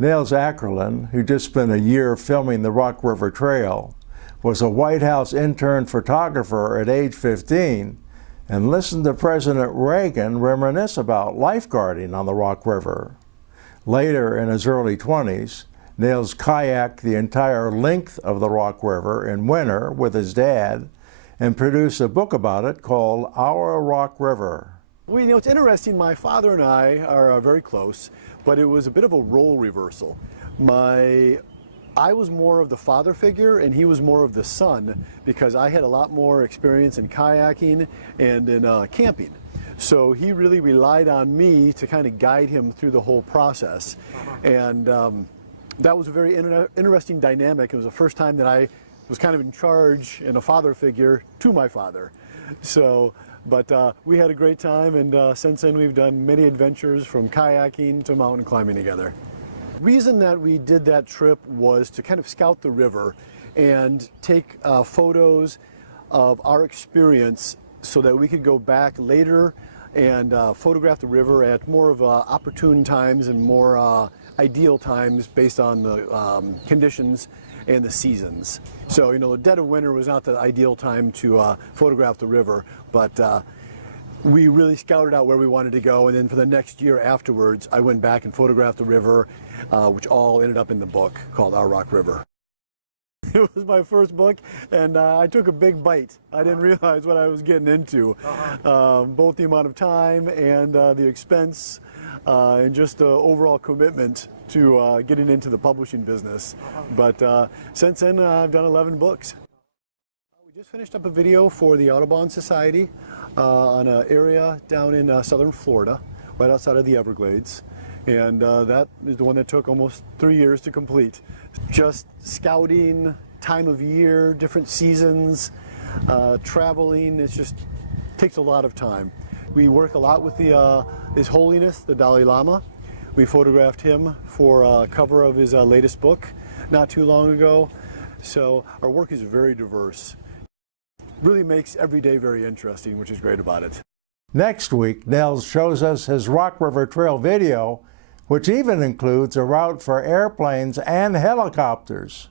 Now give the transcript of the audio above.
Nels Akerlund, who just spent a year filming the Rock River Trail, was a White House intern photographer at age 15 and listened to President Reagan reminisce about lifeguarding on the Rock River. Later, in his early 20s, Nels kayaked the entire length of the Rock River in winter with his dad and produced a book about it called Our Rock River. Well, you know, it's interesting, my father and I are very close, but it was a bit of a role reversal. I was more of the father figure and he was more of the son, because I had a lot more experience in kayaking and in camping. So he really relied on me to kind of guide him through the whole process. And that was a very interesting dynamic. It was the first time that I was kind of in charge and a father figure to my father. So, but we had a great time, and since then we've done many adventures from kayaking to mountain climbing together. The reason that we did that trip was to kind of scout the river and take photos of our experience so that we could go back later and photograph the river at more of opportune times and more ideal times based on the conditions and the seasons. So, you know, the dead of winter was not the ideal time to photograph the river, but we really scouted out where we wanted to go, and then for the next year afterwards, I went back and photographed the river, which all ended up in the book called Our Rock River. It was my first book, and I took a big bite. I didn't realize what I was getting into, both the amount of time and the expense, and just the overall commitment to getting into the publishing business. But since then, I've done 11 books. We just finished up a video for the Audubon Society on an area down in southern Florida, right outside of the Everglades. And that is the one that took almost 3 years to complete. Just scouting, time of year, different seasons, traveling, it just takes a lot of time. We work a lot with His Holiness, the Dalai Lama. We photographed him for a cover of his latest book not too long ago. So our work is very diverse. Really makes every day very interesting, which is great about it. Next week, Nels shows us his Rock River Trail video, which even includes a route for airplanes and helicopters.